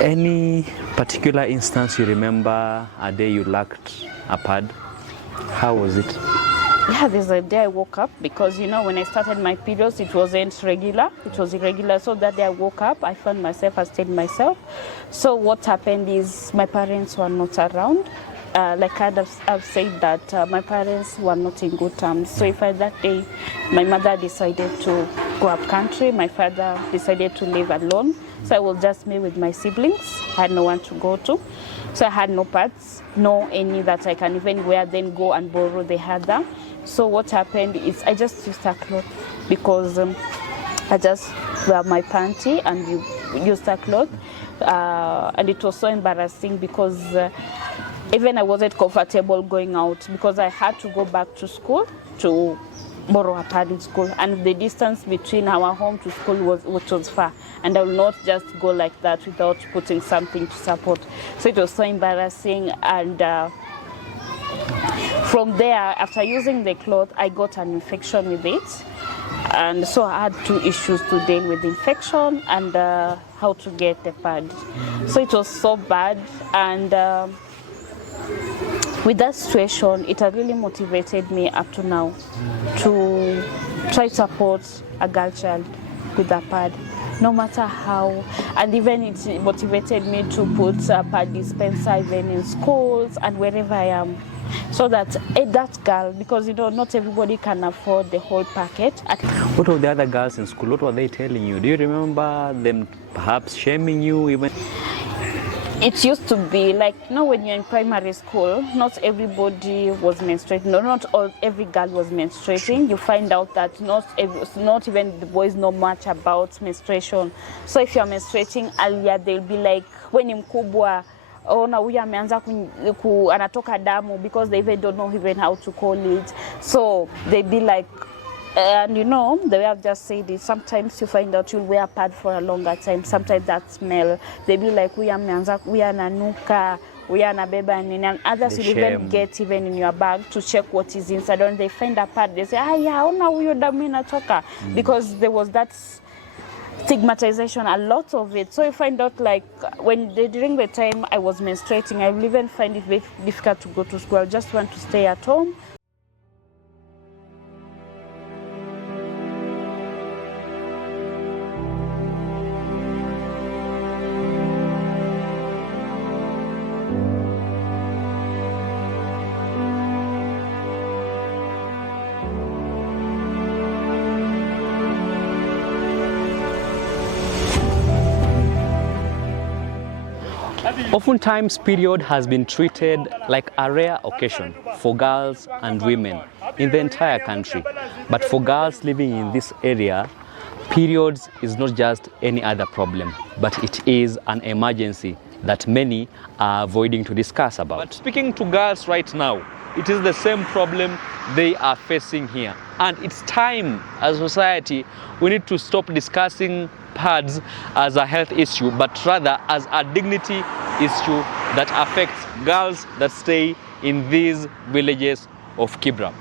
Any particular instance you remember a day you lacked a pad? How was it? Yeah, there's a day I woke up because, you know, when I started my periods, it wasn't regular. It was irregular. So that day I woke up, I found myself, I stayed myself. So what happened is my parents were not around. Like I've said that my parents were not in good terms. So if that day, my mother decided to go up country, my father decided to live alone. So I was just me with my siblings. I had no one to go to. So I had no pads, no any that I can even wear, then go and borrow. They had that. So what happened is I just used a cloth because I just wear my panty and used a cloth. And it was so embarrassing because even I wasn't comfortable going out because I had to go back to school to borrow a pad in school, and the distance between our home to school was far, and I will not just go like that without putting something to support. So it was so embarrassing, and from there, after using the cloth, I got an infection with it, and so I had two issues to deal with: the infection and how to get the pad. So it was so bad, and with that situation, it had really motivated me up to now to try to support a girl child with a pad, no matter how. And even it motivated me to put a pad dispenser even in schools and wherever I am, so that that girl, because you know not everybody can afford the whole packet. What were the other girls in school? What were they telling you? Do you remember them perhaps shaming you even? It used to be like, you know, when you're in primary school, not everybody was menstruating. No, not every girl was menstruating. You find out that not even the boys know much about menstruation. So if you're menstruating earlier, they'll be like, when ni mkubwa, ona huyu ameanza anatoka damu, because they even don't know even how to call it. So they'll be like, and you know, the way I've just said it, sometimes you find out you'll wear a pad for a longer time. Sometimes that smell, they be like, we are nanuka, we are nabeba, and others will even get even in your bag to check what is inside. When they find a pad, they say, yeah, ona huyo damu inatoka, because there was that stigmatization, a lot of it. So you find out like during the time I was menstruating, I will even find it very difficult to go to school. I just want to stay at home. Oftentimes, period has been treated like a rare occasion for girls and women in the entire country. But for girls living in this area, periods is not just any other problem, but it is an emergency that many are avoiding to discuss about. But speaking to girls right now, it is the same problem they are facing here. And it's time, as a society, we need to stop discussing pads as a health issue, but rather as a dignity issue that affects girls that stay in these villages of Kibra.